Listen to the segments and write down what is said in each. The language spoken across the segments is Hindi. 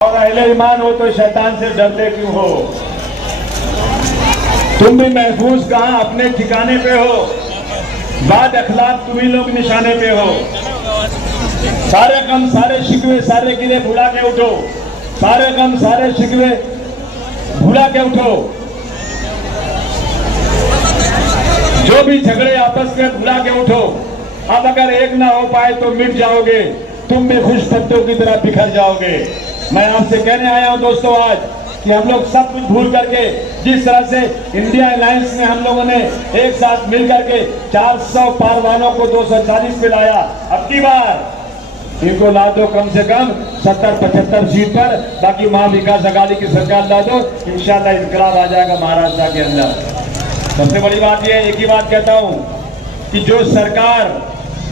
और अहले ईमान हो तो शैतान से डरते क्यों हो? तुम भी महफूज कहां अपने ठिकाने पे हो, बाद अखलाक तुम ही लोग निशाने पे हो। सारे गम सारे शिकवे सारे गिले भुला के उठो, सारे गम सारे शिकवे भुला के उठो। जो भी झगड़े आपस में भुला के उठो। अब अगर एक ना हो पाए तो मिट जाओगे, तुम भी खुश पत्तों की तरह बिखर जाओगे। मैं आपसे कहने आया हूं दोस्तों आज कि हम लोग सब कुछ भूल करके जिस तरह से इंडिया अलायंस में हम लोगों ने एक साथ मिल करके 400 पारवानों को 240 पे लाया, अब की बार इनको ला दो कम से कम 70-75 सीट पर, बाकी मां विकास अघाड़ी की सरकार ला दो, इंशाल्लाह इनकलाब आ जाएगा महाराष्ट्र के अंदर। सबसे बड़ी बात यह, एक ही बात कहता हूं कि जो सरकार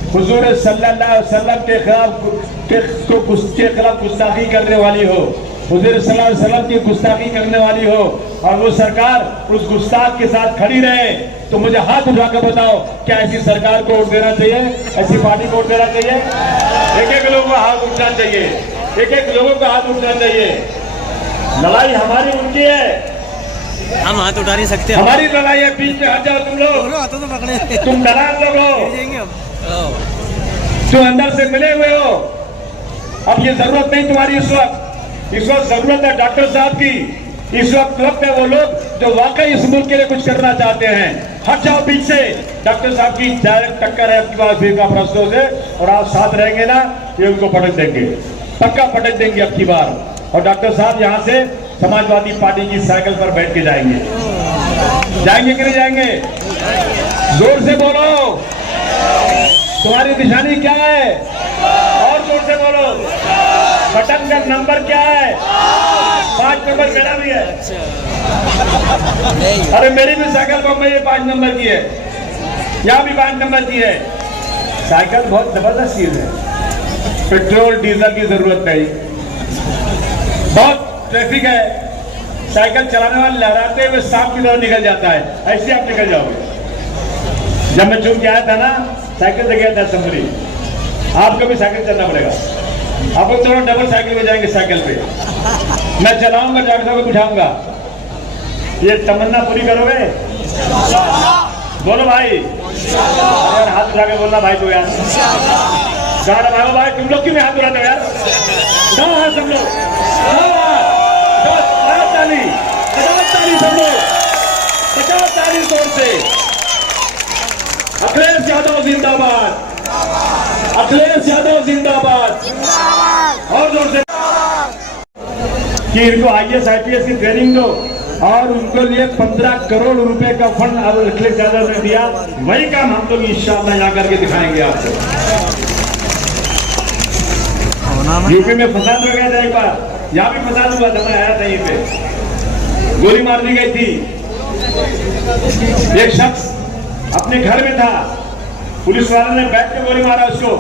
हुजूर सल्लल्लाहु अलैहि वसल्लम के खिलाफ गुस्ताखी करने वाली हो, हुजूर सल्लल्लाहु अलैहि वसल्लम की गुस्ताखी करने वाली हो, और वो सरकार उस गुस्ताख के साथ खड़ी रहे, तो मुझे हाथ उठा कर बताओ, क्या ऐसी सरकार को वोट देना चाहिए? ऐसी पार्टी को वोट देना चाहिए? एक एक लोगों का हाथ उठना चाहिए, एक एक लोगों का हाथ उठना चाहिए। लड़ाई हमारी उनकी है, हम हाथ उठा नहीं सकते। हमारी लड़ाई है, बीच में हट जाओ तुम लोग। तुम दलाल लोग हो, तुम अंदर से मिले हुए हो। अब ये जरूरत नहीं तुम्हारी इस वक्त जरूरत है डॉक्टर साहब की। इस वक्त है वो लोग जो वाकई इस मुल्क के लिए कुछ करना चाहते हैं। हट जाओ बीच से। डॉक्टर साहब की डायरेक्ट टक्कर है आपके पास फिर का प्रश्नों से, और आप साथ रहेंगे ना, ये उनको पटक देंगे, पक्का पटक देंगे अब की बार। और डॉक्टर साहब यहाँ से समाजवादी पार्टी की साइकिल पर बैठ के जाएंगे। जाएंगे कि नहीं जाएंगे? जोर से बोलो, तुम्हारी निशानी क्या है? और जोर से बोलो, बटन का नंबर क्या है? 5 नंबर मेरा भी है। अरे मेरी भी साइकिल बम्बई में 5 नंबर की है, यहाँ भी 5 नंबर की है। साइकिल बहुत जबरदस्त चीज है, पेट्रोल डीजल की जरूरत नहीं, बहुत ट्रैफिक है, साइकिल चलाने वाले लहराते हुए सांप की तरह निकल जाता है, ऐसे आप निकल जाओगे। जब मैं चुन के आया था ना, साइकिल से गया था समरी, आपको भी साइकिल चलना पड़ेगा। आप लोग दोनों डबल साइकिल में जाएंगे, साइकिल पे मैं चलाऊंगा, डॉक्टर को बिठाऊंगा। ये तमन्ना पूरी करोगे? बोलो भाई, यार हाथ उठा के बोलना भाई, तो यार गाना भागो भाई, तुम लोग क्यों नहीं हाथ उठाते हो यार? सब लोग सब लोग 50 जोर से। अखिलेश यादव जिंदाबाद, अखिलेश यादव जिंदाबाद, और जोर से। कि इनको IAS IPS की ट्रेनिंग दो, और उनको लिए 15 करोड़ रुपए का फंड अखिलेश यादव ने दिया। वही काम हम लोग इंशाअल्लाह यहाँ करके दिखाएंगे आपको। यूपी में फसाद हो गया था एक बार, यहाँ भी फसाद हुआ था, मैं आया था यहीं पे, गोली मार दी गई थी। एक शख्स अपने घर में था, पुलिस वालों ने बैठ के गोली मारा उसको।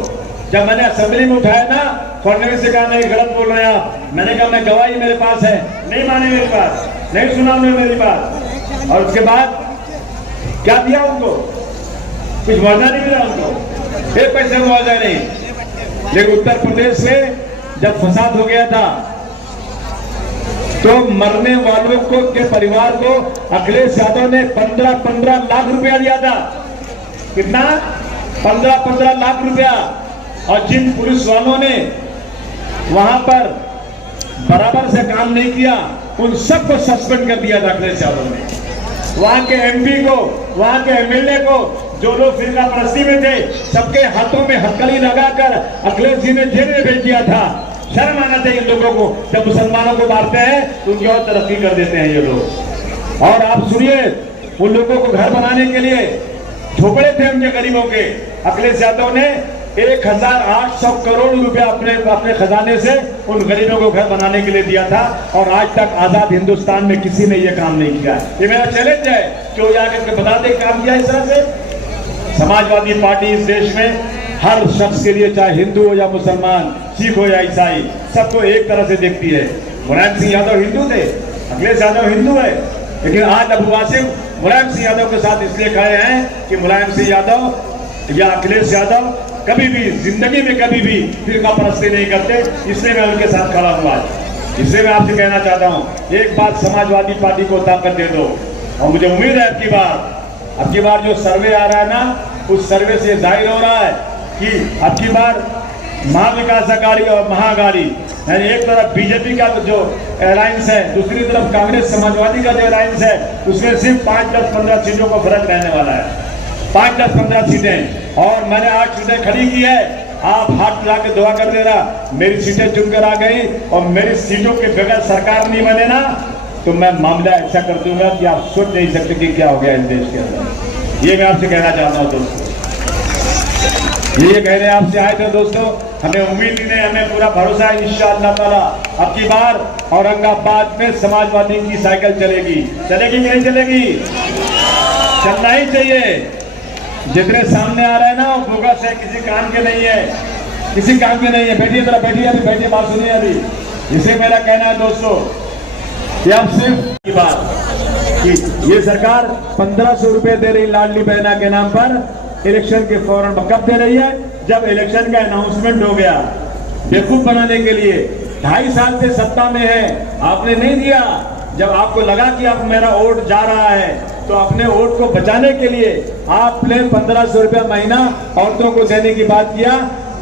जब मैंने असेंबली में उठाया ना, फडणवीस से कहा नहीं गलत बोल रहे हैं आप। मैंने कहा मैं गवाही मेरे पास है, नहीं माने मेरे पास, नहीं सुना उन्होंने मेरी बात। और उसके बाद क्या दिया उनको? कुछ मुआवजा नहीं मिला उनको, 1 पैसे मुआवजा नहीं। लेकिन उत्तर प्रदेश में जब फसाद हो गया था, तो मरने वालों को के परिवार को अखिलेश यादव ने 15-15 लाख रुपया दिया था। कितना? 15-15 लाख रुपया। और जिन पुलिस वालों ने वहां पर बराबर से काम नहीं किया, उन सबको सस्पेंड कर दिया था अखिलेश यादव ने। वहां के MP को, वहां के MLA को, जो लोग फिरका परस्ती में थे, सबके हाथों में हथकड़ी लगाकर अखिलेश जी ने जेल में भेज दिया था। शर्म आना चाहिए इन लोगों को, जब मुसलमानों को मारते हैं तो उनकी और तरक्की कर देते हैं ये लोग। और आप सुनिए, उन लोगों को घर बनाने के लिए झोपड़े थे उनके गरीबों के, अखिलेश यादव ने 1800 करोड़ रुपया अपने खजाने से उन गरीबों को घर बनाने के लिए दिया था। और आज तक आजाद हिंदुस्तान में किसी ने यह काम नहीं किया। ये मेरा चैलेंज है कि वो जाकर के बता दे काम किया इस तरह से। समाजवादी पार्टी इस देश में हर शख्स के लिए, चाहे हिंदू हो या मुसलमान, सिख हो या ईसाई, सबको एक तरह से देखती है। मुलायम सिंह यादव हिंदू थे, अखिलेश यादव हिंदू है, लेकिन आज अबू वासिम मुलायम सिंह यादव के साथ इसलिए खड़े हैं कि मुलायम सिंह यादव या अखिलेश यादव कभी भी जिंदगी में कभी भी फिरका परस्ती नहीं करते, इसलिए मैं उनके साथ खड़ा हुआ। इसलिए मैं आपसे कहना चाहता हूं, एक बात समाजवादी पार्टी को ताकत दे दो। और मुझे उम्मीद है अब की बार जो सर्वे आ रहा है ना, उस सर्वे से जाहिर हो रहा है कि अब की बार महाविकास अघाड़ी और महाअघाड़ी, यानी एक तरफ बीजेपी का जो अलायंस है, दूसरी तरफ कांग्रेस समाजवादी का जो अलायंस है, उसमें सिर्फ 5, 10, 15 सीटों का फर्क रहने वाला है। 5, 10, 15 सीटें। और मैंने 8 सीटें खड़ी की है। आप हाथ मिला के दुआ कर देना, मेरी सीटें चुनकर आ गई और मेरी सीटों के बगैर सरकार नहीं बने ना, तो मैं मामला ऐसा कर दूंगा कि आप सोच नहीं सकते कि क्या हो गया इस देश के अंदर। ये मैं आपसे कहना चाहता हूं दोस्तों, ये कहने आपसे आए थे दोस्तों। हमें उम्मीद ही नहीं, हमें पूरा भरोसा है इंशाअल्लाह ताला अब की बार औरंगाबाद में समाजवादी की साइकिल चलेगी। चलेगी कि नहीं चलेगी? चलना ही चाहिए। जितने सामने आ रहे हैं ना, वो बोगस है, किसी काम के नहीं है, किसी काम के नहीं है। बैठिए जरा, बैठिए अभी, बैठिए, बात सुनिए अभी। इसे मेरा कहना है दोस्तों कि अब सिर्फ की बात कि ये सरकार 1500 रुपए दे रही लाडली बहना के नाम पर इलेक्शन के फौरन। कब दे रही है? जब इलेक्शन का अनाउंसमेंट हो गया, बेवकूफ बनाने के लिए। 2.5 साल से सत्ता में है, आपने नहीं दिया। जब आपको लगा कि अब मेरा वोट जा रहा है, तो अपने वोट को बचाने के लिए आपने 1500 रुपया महीना औरतों को देने की बात किया।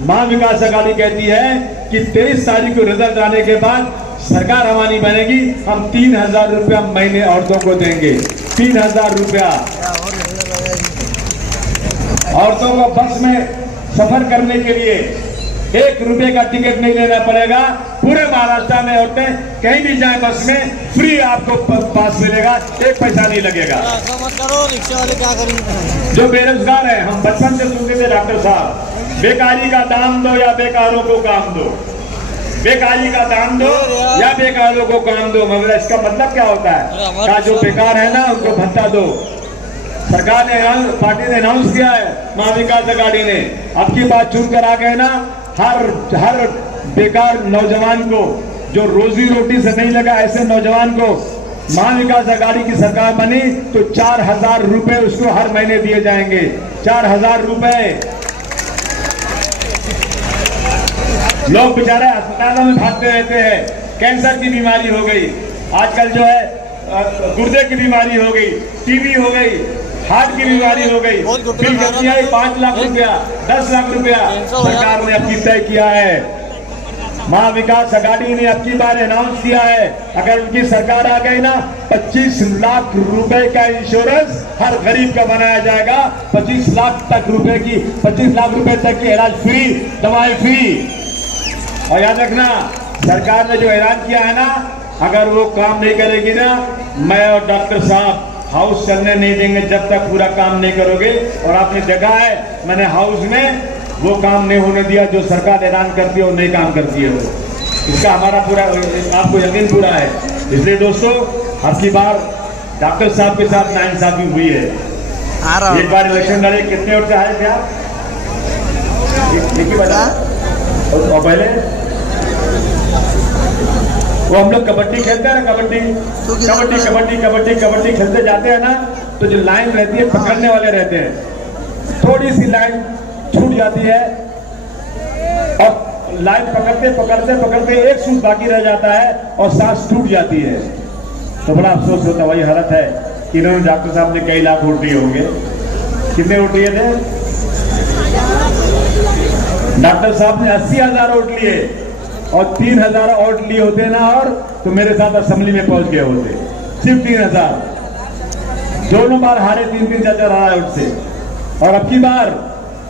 महाविकास अघाड़ी कहती है कि 23 तारीख को रिजल्ट आने के बाद सरकार हमारी बनेगी, हम 3000 रुपया महीने औरतों को देंगे। 3000 रुपया औरतों को बस में सफर करने के लिए 1 रुपए का टिकट नहीं लेना पड़ेगा। पूरे महाराष्ट्र में औरतें कहीं भी जाए बस में फ्री आपको पास मिलेगा, 1 पैसा नहीं लगेगा। रिक्शा वाले क्या करेंगे? जो बेरोजगार है, हम बचपन से सुनते थे डॉक्टर साहब, बेकारी का दाम दो या बेकारों को काम दो, बेकारी का दाम दो या बेकारों को काम दो। मगर इसका मतलब क्या होता है? का जो बेकार है ना, उनको भत्ता दो। सरकार ने, पार्टी ने अनाउंस किया है, महाविकास अघाड़ी ने, अब की बात चुनकर आ गए ना, हर बेकार नौजवान को, जो रोजी रोटी से नहीं लगा, ऐसे नौजवान को महाविकास अघाड़ी की सरकार बनी तो 4000 रुपए उसको हर महीने दिए जाएंगे। 4000 रुपए। लोग बेचारे अस्पतालों में भागते रहते हैं, कैंसर की बीमारी हो गई, आजकल जो है गुर्दे की बीमारी हो गई, टीबी हो गई, हार्ट की बीमारी हो गई, बिल कितनी आई? 5 लाख रुपया, 10 लाख रुपया सरकार ने अब की तय किया है। महाविकास अघाड़ी ने अब की बार अनाउंस किया है, अगर उनकी सरकार आ गई ना, 25 लाख रुपए का इंश्योरेंस हर गरीब का बनाया जाएगा। 25 लाख तक रुपए की, 25 लाख रुपए तक की इलाज फ्री, दवाई फ्री। और याद रखना, सरकार ने जो ऐलान किया है ना, अगर वो काम नहीं करेगी ना, मैं और डॉक्टर साहब हाउस चलने नहीं देंगे जब तक पूरा काम नहीं करोगे। और आपने देखा है, मैंने हाउस में वो काम नहीं होने दिया जो सरकार ऐलान करती है और नहीं काम करती है। वो इसका हमारा पूरा, आपको यकीन पूरा है। इसलिए दोस्तों, अब की बार डॉक्टर साहब के साथ नाइंसाफी हुई है। एक बार इलेक्शन लड़े, कितने वोट से आए थे आप? एक ही बता। और पहले वो हम लोग कबड्डी खेलते हैं ना, कबड्डी कबड्डी कबड्डी कबड्डी कबड्डी खेलते जाते हैं ना, तो जो लाइन रहती है, पकड़ने वाले रहते हैं, थोड़ी सी लाइन छूट जाती है और लाइन पकड़ते पकड़ते पकड़ते एक सूट बाकी रह जाता है और सांस टूट जाती है। तो बड़ा अफसोस होता है। वही हालत है कि इन्होंने, डॉक्टर साहब ने कई लाख वोट दिए होंगे। कितने वोट दिए थे? डॉक्टर साहब ने 80,000 वोट लिए और 3000 वोट लिए होते ना, और तो मेरे साथ असेंबली में पहुंच गए होते। सिर्फ 3000। दोनों बार हारे, 3-3 4 वोट से। और अब की बार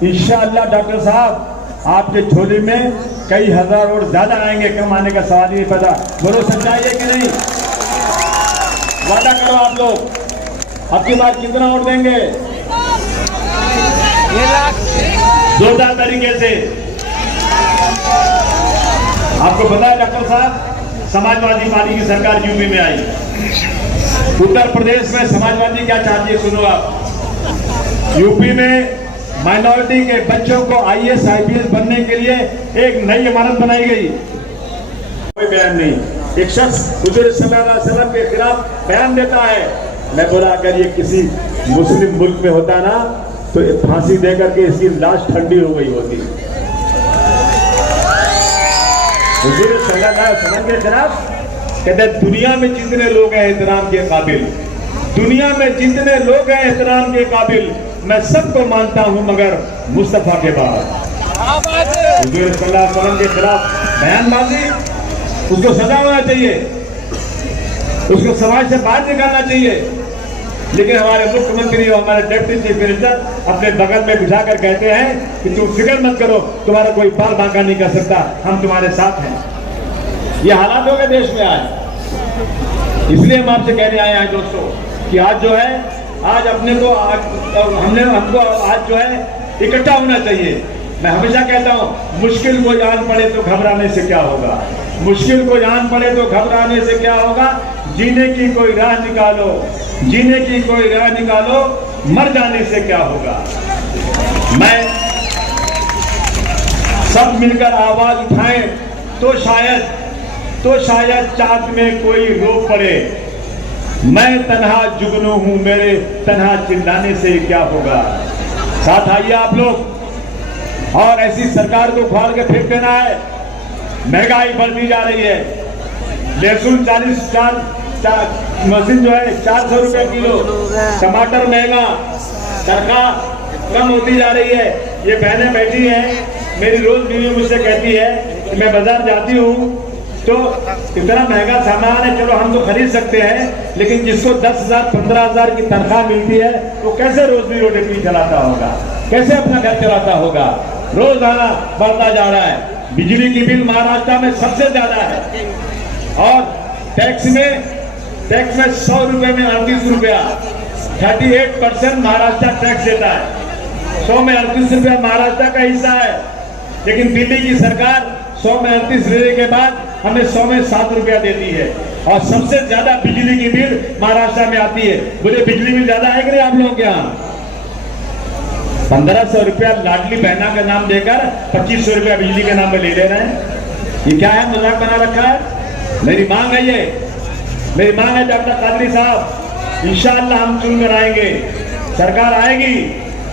इंशाअल्लाह डॉक्टर साहब, आपके झोली में कई हजार वोट ज्यादा आएंगे, कम आने का सवाल ही नहीं पैदा। बोलो, सच्चाई है कि नहीं? वादा करो आप लोग, अब की बार कितना वोट देंगे? 2,000 तरीके से। आपको पता है डॉक्टर साहब, समाजवादी पार्टी की सरकार यूपी में आई। उत्तर प्रदेश में समाजवादी क्या चाहती है, सुनो आप। यूपी में माइनॉरिटी के बच्चों को IAS IPS बनने के लिए एक नई इमारत बनाई गई। कोई बयान नहीं। एक शख्स हुजूर सल्लल्लाहु अलैहि वसल्लम के खिलाफ बयान देता है। मैं बोला, अगर ये किसी मुस्लिम मुल्क में होता ना, तो फांसी देकर के इसकी लाश ठंडी हो गई होती। हुजूर सल्लल्लाहु अलैहि वसल्लम के खिलाफ कहते हैं दुनिया में जितने लोग हैं एहतराम के काबिल, दुनिया में जितने लोग हैं एहतराम के काबिल, मैं सबको मानता हूं मगर मुस्तफा के बाद। हुजूर सल्लल्लाहु अलैहि वसल्लम के खिलाफ बयानबाजी, उसको सजा होना चाहिए, उसको समाज से बाहर निकालना चाहिए। लेकिन हमारे मुख्यमंत्री और हमारे डिप्टी चीफ मिनिस्टर अपने बगल में बिठाकर कहते हैं कि तुम फिक्र मत करो, तुम्हारा कोई बाल बांका नहीं कर सकता, हम तुम्हारे साथ हैं। ये हालात हो गए देश में आज। इसलिए हम आपसे कहने आए हैं दोस्तों कि आज जो है, आज अपने को हमको आज जो है इकट्ठा होना चाहिए। मैं हमेशा कहता हूं, मुश्किल को जान पड़े तो घबराने से क्या होगा, मुश्किल को जान पड़े तो घबराने से क्या होगा। जीने की कोई राह निकालो, जीने की कोई राह निकालो, मर जाने से क्या होगा। मैं सब मिलकर आवाज उठाएं तो शायद चाँद में कोई रो पड़े। मैं तन्हा जुगनू हूं, मेरे तन्हा चिल्लाने से क्या होगा। साथ आइए आप लोग, और ऐसी सरकार को फाड़ के फेंक देना है। महंगाई बढ़ती जा रही है, लहसुन 40 मशीन जो है 400 रुपए किलो, टमाटर महंगा, तनख्वाह कम होती जा रही है। ये बहनें बैठी हैं, मेरी रोज बीवी मुझसे कहती है कि मैं बाजार जाती हूँ तो इतना महंगा सामान है, चलो हम तो खरीद सकते हैं, लेकिन जिसको 10,000 15,000 की तनख्वाह मिलती है वो कैसे रोजी रोटी चलाता होगा, कैसे अपना घर चलाता होगा। रोजाना बढ़ता जा रहा है। बिजली की बिल महाराष्ट्र में सबसे ज्यादा है, और टैक्स में 100 रुपए में 38 रुपया, 38% महाराष्ट्र टैक्स देता है। 100 में 38 रुपया महाराष्ट्र का हिस्सा है, लेकिन दिल्ली की सरकार 100 में 38 देने के बाद हमें 100 में 7 रुपया देती है। और सबसे ज्यादा बिजली की बिल महाराष्ट्र में आती है। बोले बिजली बिल ज्यादा है कि नहीं आप लोगों के यहाँ? 1500 रुपया लाडली बहना का नाम देकर 2500 रुपया बिजली के नाम पे ले ले रहे हैं। ये क्या है, मजाक बना रखा है। मेरी मांग है, मेरी मांग है डॉक्टर कादरी साहब, इंशाअल्लाह हम चुनकर आएंगे, सरकार आएगी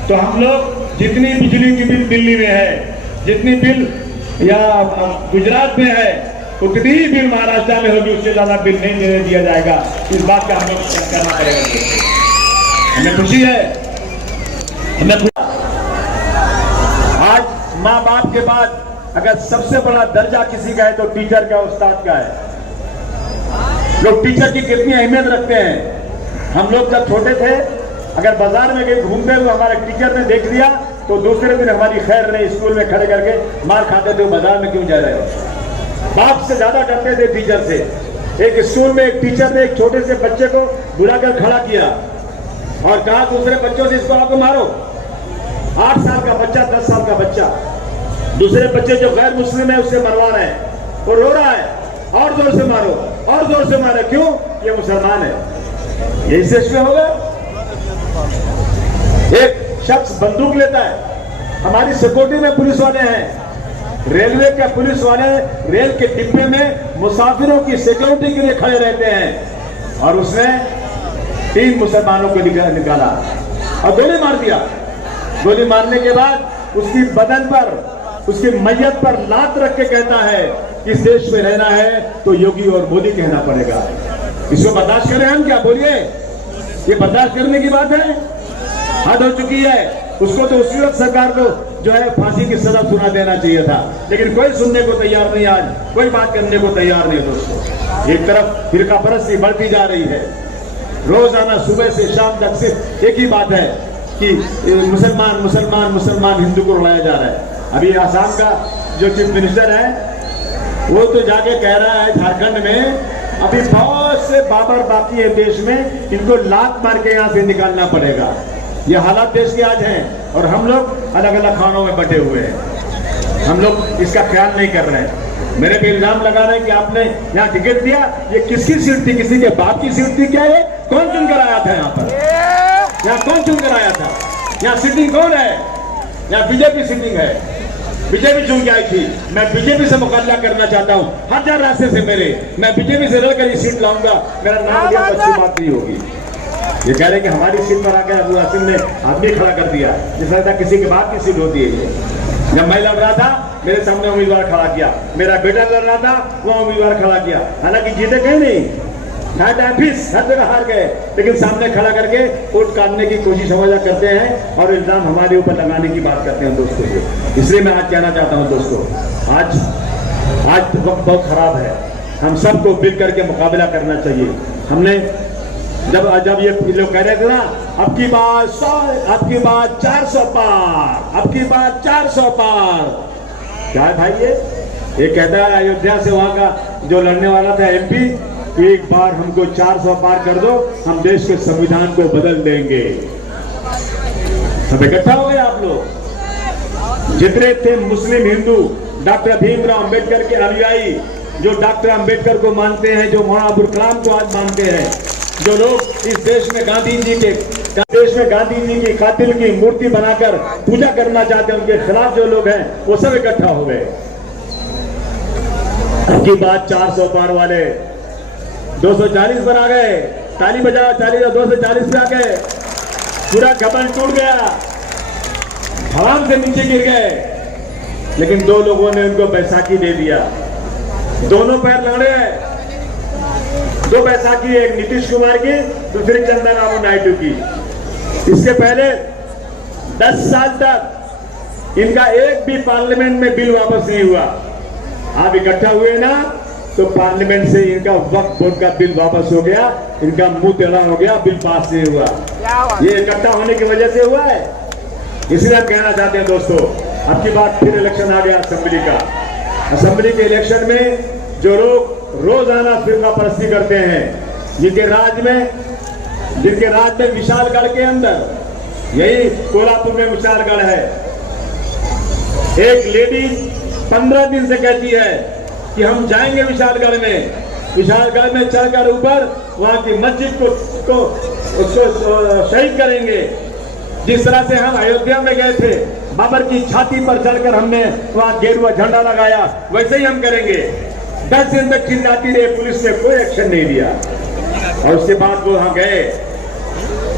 तो हम लोग जितनी बिजली की बिल दिल्ली में है, जितनी बिल या गुजरात में है, उतनी ही बिल महाराष्ट्र में होगी, उससे ज्यादा बिल नहीं देने दिया जाएगा। इस बात का हमें करना पड़ेगा। हमें खुशी है, आज माँ बाप के बाद अगर सबसे बड़ा दर्जा किसी का है तो टीचर का, उस्ताद का है। लोग टीचर की कितनी अहमियत रखते हैं। हम लोग जब छोटे थे, अगर बाजार में गए घूमते हुए हमारे टीचर ने देख लिया तो दूसरे दिन हमारी खैर नहीं, स्कूल में खड़े करके मार खाते थे, बाजार में क्यों जा रहे हो। बाप से ज्यादा डरते थे टीचर से। एक स्कूल में एक टीचर ने एक छोटे से बच्चे को बुलाकर खड़ा किया और कहा दूसरे बच्चों से इसको आपको मारो। 8 साल का बच्चा, 10 साल का बच्चा, दूसरे बच्चे जो गैर मुस्लिम है उससे मरवा रहे हैं, वो रो रहा है, और जोर से मारो, और जोर से मारो, क्यों? ये मुसलमान है। यही सिस्टम होगा। एक शख्स बंदूक लेता है, हमारी सिक्योरिटी में पुलिस वाले हैं, रेलवे के पुलिस वाले रेल के डिब्बे में मुसाफिरों की सिक्योरिटी के लिए खड़े रहते हैं, और उसने 3 मुसलमानों को निकाला और गोली मार दिया। गोली मारने के बाद उसकी बदन पर, उसकी मैयत पर लात रख के कहता है कि इस देश में रहना है तो योगी और मोदी कहना पड़ेगा। इसको बर्दाश्त करें हम क्या? बोलिए, ये बर्दाश्त करने की बात है? हद हो चुकी है। उसको तो उसी वक्त सरकार को जो है फांसी की सजा सुना देना चाहिए था, लेकिन कोई सुनने को तैयार नहीं, आज कोई बात करने को तैयार नहीं। दोस्तों, एक तरफ फिरकापरस्ती बढ़ती जा रही है, रोजाना सुबह से शाम तक सिर्फ एक ही बात है कि मुसलमान मुसलमान मुसलमान, हिंदू को उड़ाया जा रहा है। अभी आसाम का जो चीफ मिनिस्टर है वो तो जाके कह रहा है झारखंड में अभी बहुत से बाबर बाकी है देश में, इनको लात मार के यहाँ से निकालना पड़ेगा। ये हालात देश के आज हैं, और हम लोग अलग अलग खानों में बटे हुए हैं। हम लोग इसका ख्याल नहीं कर रहे हैं। मेरे पे इल्जाम लगा रहे हैं कि आपने यहाँ टिकट दिया, ये किसकी सीट थी? किसी के बाप की सीट थी क्या? ये कौन चुनकर आया था यहाँ पर? यहाँ कौन चुनकर आया था? यहाँ सिटिंग कौन है? यहाँ बीजेपी सिटिंग है, बीजेपी चुन के आई थी। मैं बीजेपी से मुकाबला करना चाहता हूँ, 1000 रास्ते से मैं बीजेपी से लड़कर ये सीट लाऊंगा, मेरा नाम लिया तो अच्छी बात नहीं होगी। ये कह रहे कि हमारी सीट पर आकर अबू आसिम ने आदमी खड़ा कर दिया, जैसा किसी के बाप की सीट होती है। जब मैं लड़ रहा था मेरे सामने उम्मीदवार खड़ा किया, मेरा बेटा लड़ रहा था वह उम्मीदवार खड़ा किया, हालांकि जीते कहीं नहीं, हर जगह हार गए, लेकिन सामने खड़ा करके वोट काटने की कोशिश हमेशा करते हैं और इल्जाम हमारे ऊपर लगाने की बात करते हैं दोस्तों। इसलिए मैं आज कहना चाहता हूं दोस्तों, आज वक्त बहुत खराब है, हम सबको मिल करके मुकाबला करना चाहिए। हमने जब ये लोग कह रहे थे ना, अब की बात 400 पार, अब की बात 400 पार, क्या है भाई ये कहता है अयोध्या से वहां का जो लड़ने वाला था MP, एक बार हमको 400 पार कर दो, हम देश के संविधान को बदल देंगे। सब इकट्ठा हो गए आप लोग, जितने थे मुस्लिम हिंदू, डॉक्टर भीमराव अंबेडकर के अनुयायी, जो डॉक्टर अंबेडकर को मानते हैं, जो मौलाना अबुल कलाम को आज मानते हैं, जो लोग इस देश में गांधी जी की कातिल की मूर्ति बनाकर पूजा करना चाहते हैं, उनके खिलाफ जो लोग हैं वो सब इकट्ठा हो गए। अब की बात 400 पार वाले 240 पर आ गए, ताली बजाओ, 240 पे आ गए, पूरा घमंड टूट गया, हवाम से नीचे गिर गए, लेकिन दो लोगों ने उनको बैसाखी दे दिया, दोनों पैर लड़े, दो बैसाखी, एक नीतीश कुमार की, दूसरी चंद्रबाबू नायडू की। इसके पहले 10 साल तक इनका एक भी पार्लियामेंट में बिल वापस नहीं हुआ। आप इकट्ठा हुए ना तो पार्लियामेंट से इनका वक्फ बोर्ड का बिल वापस हो गया, इनका मुंह टेढ़ा हो गया, बिल पास नहीं हुआ। ये इकट्ठा होने की वजह से हुआ है। इसलिए हम कहना चाहते हैं दोस्तों, अब की बात फिर इलेक्शन आ गया असेंबली का। असेंबली के इलेक्शन में जो लोग रोजाना फिरका परस्ती करते हैं, जिनके राज में विशालगढ़ के अंदर, यही कोल्हापुर में विशालगढ़ है, एक लेडीज 15 दिन से कहती है कि हम जाएंगे विशालगढ़ में चढ़कर ऊपर वहां की मस्जिद को उसको शहीद करेंगे। जिस तरह से हम अयोध्या में गए थे, बाबर की छाती पर चढ़कर हमने वहां गेरुआ झंडा लगाया, वैसे ही हम करेंगे। 10 दिन तक चिल्लाती रही, पुलिस ने कोई एक्शन नहीं लिया। और उसके बाद वो वहां गए,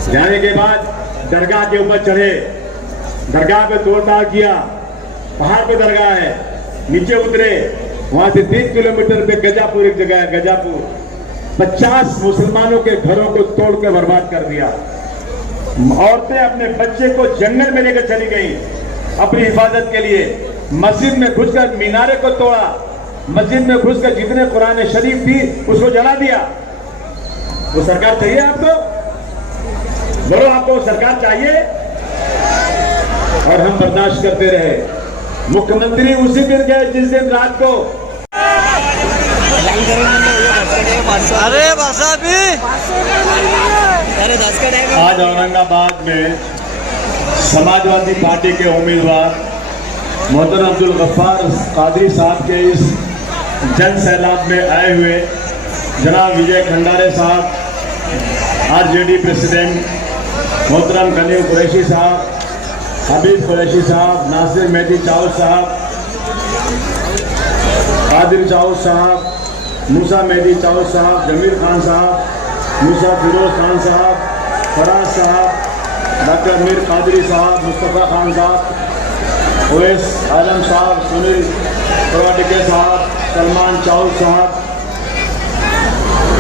जाने के बाद दरगाह के ऊपर चढ़े, दरगाह पे तोड़ताड़ किया, पहाड़ पे दरगाह है, नीचे उतरे, वहां से 3 किलोमीटर पे गजापुर एक जगह है, गजापुर 50 मुसलमानों के घरों को तोड़ के बर्बाद कर दिया। औरतें अपने बच्चे को जंगल में लेकर चली गई अपनी हिफाजत के लिए। मस्जिद में घुसकर मीनारे को तोड़ा, मस्जिद में घुसकर जितने कुरान शरीफ थी उसको जला दिया। वो सरकार चाहिए आपको? बोलो, आपको सरकार चाहिए? और हम बर्दाश्त करते रहे। मुख्यमंत्री उसी दिन गए जिस दिन रात को अरे भाषा भी आज औरंगाबाद में समाजवादी पार्टी के उम्मीदवार मोहतरम अब्दुल गफ्फार कादरी साहब के इस जन सैलाब में आए हुए जनाब विजय खंडारे साहब, RJD प्रेसिडेंट मोहतरम गनीम कुरैशी साहब, हबीब कुरैशी साहब, नासिर मेहदी चाउस साहब, कादिर चाउस साहब, मूसा मेहदी चाउस साहब, जमीर खान साहब, मूसा फिरोज खान साहब, फराज साहब, डॉक्टर मीर कादरी साहब, मुस्तफ़ा खान साहब, ओवैस आलम साहब, सुनील प्रवाटिके साहब, सलमान चाउस साहब,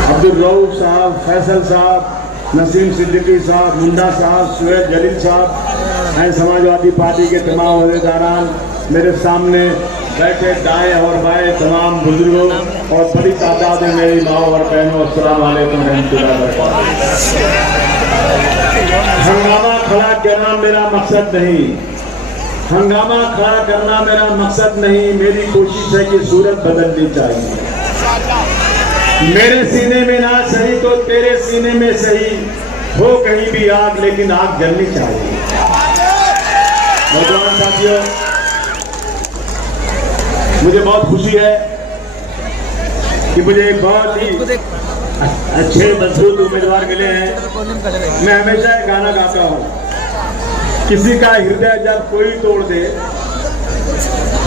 अब्दुल रऊफ साहब, फैसल साहब, नसीम सिद्दीकी साहब, मुंडा साहब, सुहेल जलील साहब हैं। समाजवादी पार्टी के तमाम अहदेदारान, मेरे सामने बैठे दाएं और बाएं तमाम बुजुर्गों और बड़ी तादाद में मेरी माओ और बहनों, अस्सलाम वालेकुम रहमतुल्लाहि व बरकातहू। हंगामा खड़ा करना मेरा मकसद नहीं, हंगामा खड़ा करना मेरा मकसद नहीं। मेरी कोशिश है कि सूरत बदलनी चाहिए। मेरे सीने में ना सही तो तेरे सीने में सही हो कहीं भी आग, लेकिन आग जलनी चाहिए। नौजवान साथियों, मुझे बहुत खुशी है कि मुझे एक बहुत ही अच्छे मजबूत उम्मीदवार मिले हैं। मैं हमेशा एक गाना गाता हूँ, किसी का हृदय जब कोई तोड़ दे,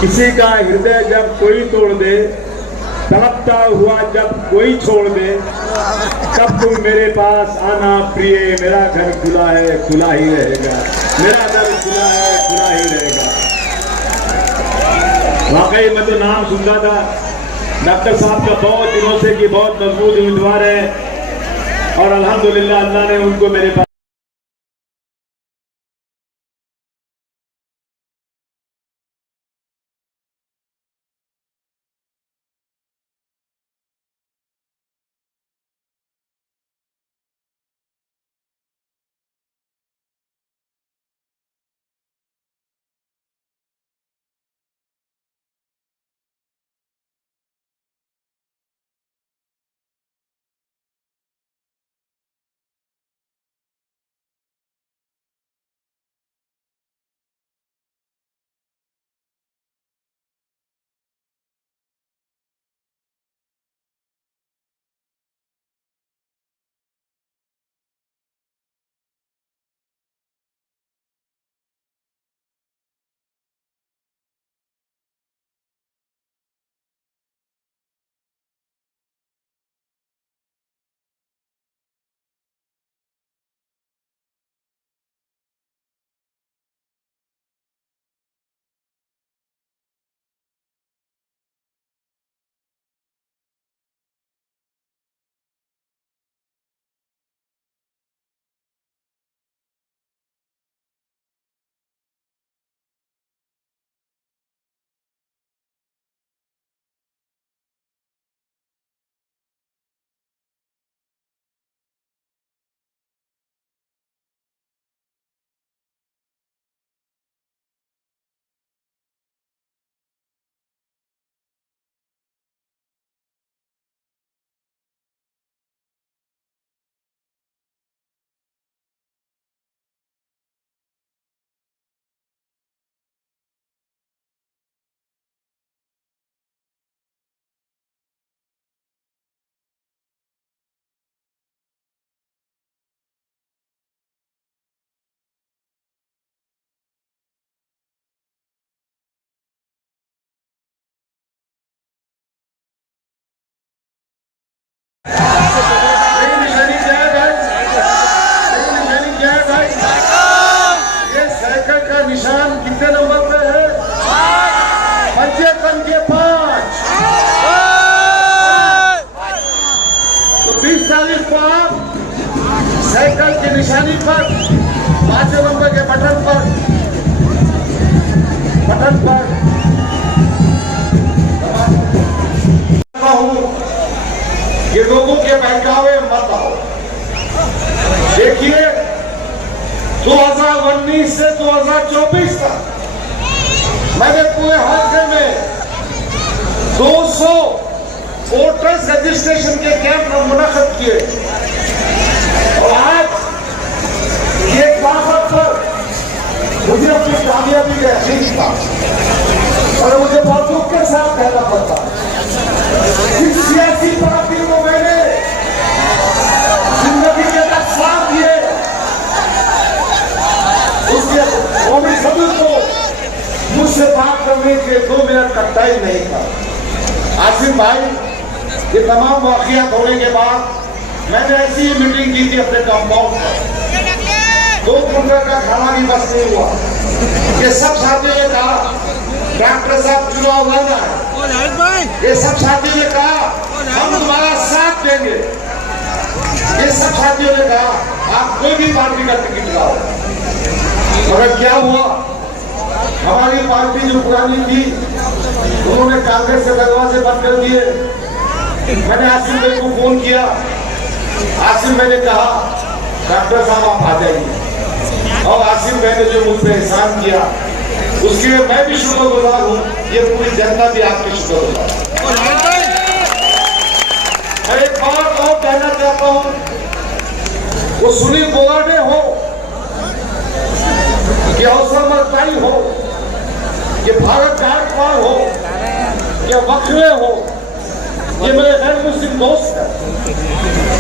किसी का हृदय जब कोई तोड़ दे, तड़पता हुआ जब कोई छोड़ दे, तब तुम मेरे पास आना प्रिय, मेरा घर खुला है खुला ही रहेगा, मेरा घर खुला है खुला ही रहेगा। वाकई मैं तो नाम सुनता था डॉक्टर साहब का बहुत दिनों से कि बहुत मजबूत उम्मीदवार है और अल्हम्दुलिल्लाह अल्लाह ने उनको मेरे पास कितने नंबर पे है? 55 के 5। तो 20 तारीख को आप साइकिल की निशानी पर 5 नंबर के बटन पर ये लोगों के बहकावे मत आओ। देखिए 2019 से 2024 तक मैंने पूरे हल्के में 200 वोटर्स रजिस्ट्रेशन के कैंप मुनक़िद किए और आज ये बात पर मुझे अपनी कामयाबी का यकीन था और मुझे बहुत दुख के साथ कहना पड़ता इस सियासी पार्टी को मैंने जिंदगी के तक साथ दिए उसके वो भी सभी को मुझसे बात करने के 2 मिनट का टाइम नहीं था। आसिम भाई ये तमाम वाक़ियात होने के बाद मैंने ऐसी ही मीटिंग की थी अपने कंपाउंड पर 2 घंटे का खाना भी बस नहीं हुआ। ये सब साथियों ने कहा डॉक्टर साहब चुनाव लड़ना है। ये सब साथियों ने कहा हम तुम्हारा साथ देंगे। ये सब साथियों ने कहा आप कोई भी पार्टी का टिकट लाओ। मगर क्या हुआ हमारी पार्टी जो पुरानी थी उन्होंने कांग्रेस के दरवाजे बंद कर दिए। मैंने आसिम भाई को फोन किया। आसिम भाई ने कहा डॉक्टर साहब आप आ जाइए और आसिम भाई ने जो मुझ पर एहसान किया उसके लिए मैं भी शुक्रगुजार हूँ। ये पूरी जनता भी आपकी शुक्रगुजार। मैं एक बात और कहना चाहता हूँ वो सुनील बोराडे हो कि अवसर मरताई हो कि भारत गायकवाड़ हो या वक्रे हो ये मेरे गैर मुस्लिम दोस्त है।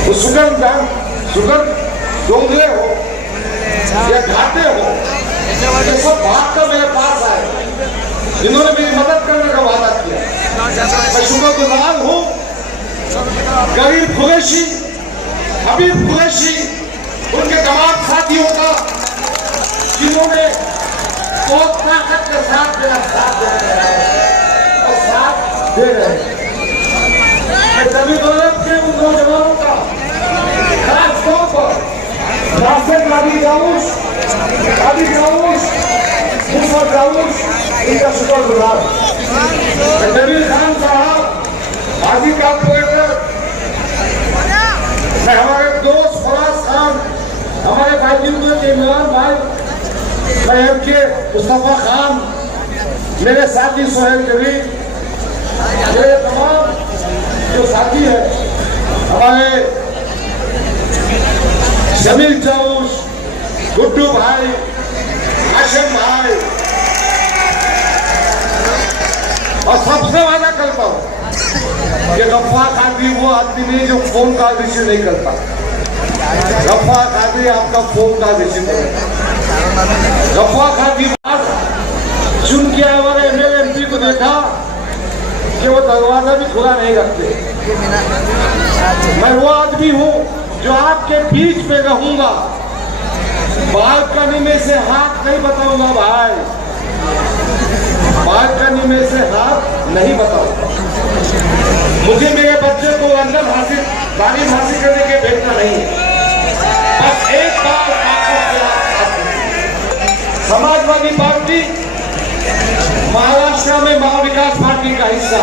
वो सुगम डोंगरे हो या घाटे हो ये सब भाग कर मेरे पास आए जिन्होंने मेरी मदद करने का वादा किया। मैं शुक्रगुजार हूँ गरीब कुरैशी हबीब कुरैशी उनके तमाम साथियों का जिन्होंने बहुत ताकत के साथ मेरा साथ देने दे रहे हैं। मैं तभी दौलत के उन नौजवानों का खास तौर पर राशन गाड़ी जाऊस मुसर जाऊस इनका शुक्रगुजार। मैं नबील खान साहब हाजी कारपोरेटर, मैं हमारे दोस्त फराज खान, हमारे भाई के इमरान भाई, मैं एम के मुस्तफा खान, मेरे साथी सोहेल कबीर, मेरे तमाम जो साथी है, हमारे जमील जाऊस, गुड्डू भाई, आशम भाई, और सबसे वादा करता हूं कि गफ्फार कादरी वो आदमी नहीं जो फोन कॉल रिसीव नहीं करता। गफ्फार कादरी आपका फोन कॉल रिसीव नहीं करता। गफ्फार कादरी चुन के हमारे एमएलए एमपी को देखा कि वो दरवाजा भी खुला नहीं रखते। मैं वो आदमी हूँ जो आपके बीच में रहूंगा, बालकनी में से हाथ नहीं बताऊंगा भाई, बालकनी में से हाथ नहीं बताऊंगा। मुझे मेरे बच्चे को अंदर तालीम हासिल करने के भेजना नहीं है। बस एक बार समाजवादी पार्टी महाराष्ट्र में महाविकास पार्टी का हिस्सा,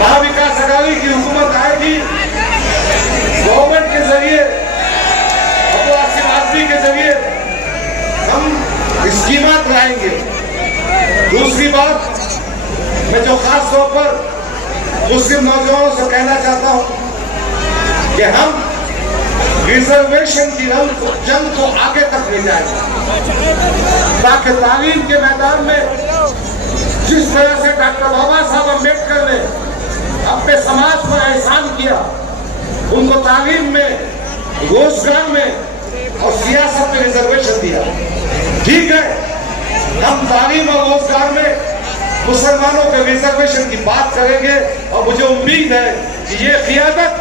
महाविकास अघाड़ी की हुकूमत आएगी, गवर्नमेंट के जरिए, अबू आसिम आजमी के जरिए हम स्कीमात लाएंगे। दूसरी बात, मैं जो खास तौर पर मुस्लिम नौजवानों से कहना चाहता हूं कि हम रिजर्वेशन की जंग को आगे तक ले जाएंगे, ताकि तालीम के मैदान में जिस तरह से डॉक्टर बाबा साहब अम्बेडकर ने अपने समाज पर एहसान किया, उनको तालीम में, रोजगार में और सियासत में रिजर्वेशन दिया। ठीक है, हम तालीम और रोजगार में मुसलमानों के रिजर्वेशन की बात करेंगे और मुझे उम्मीद है कि ये क़ियादत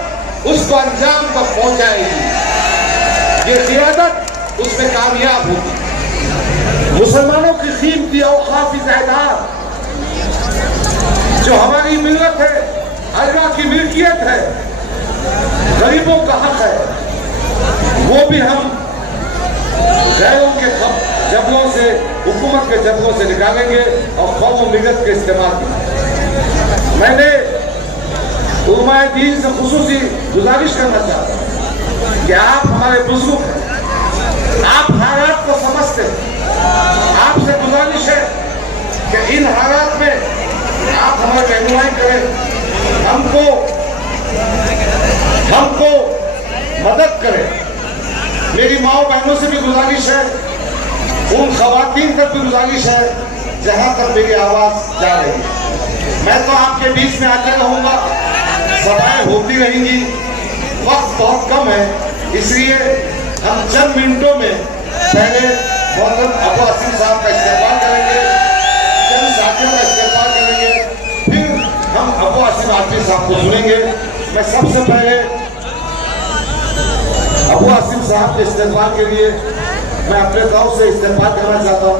उसको अंजाम तक पहुंचाएगी, ये क़ियादत उसमें कामयाब होगी। मुसलमानों की कीमती औकाफी जायदाद जो हमारी मिल्लत है, अल्लाह की मिल्कियत है, गरीबों का हक है, वो भी हम गैरों के जबलों से, हुकूमत के जबलों से निकालेंगे और कौम मिलत के इस्तेमाल की। मैंने उलमाए दीन से खुसूसी गुजारिश करना चाहता हूं कि आप हमारे बुजुर्ग हैं, आप हालात को समझते हैं, आपसे गुजारिश है कि इन हालात में आप हमारी रहनुमाई करें, हमको मदद करें। मेरी माओ बहनों से भी गुजारिश है, उन खवातीन तक भी गुजारिश है जहां तक मेरी आवाज जा रही है। मैं तो आपके बीच में आते रहूंगा, सभाएं होती रहेंगी, वक्त बहुत कम है, इसलिए हम चंद मिनटों में पहले अबू आसिम साहब का इस्तेमाल करेंगे, चंद साथियों का इस्तेमाल करेंगे, फिर हम अबू आसिम आजमी साहब को सुनेंगे। मैं सबसे पहले अबू आसिम साहब के इस्तेमाल के लिए मैं अपने गांव से इस्तेमाल करना चाहता हूँ।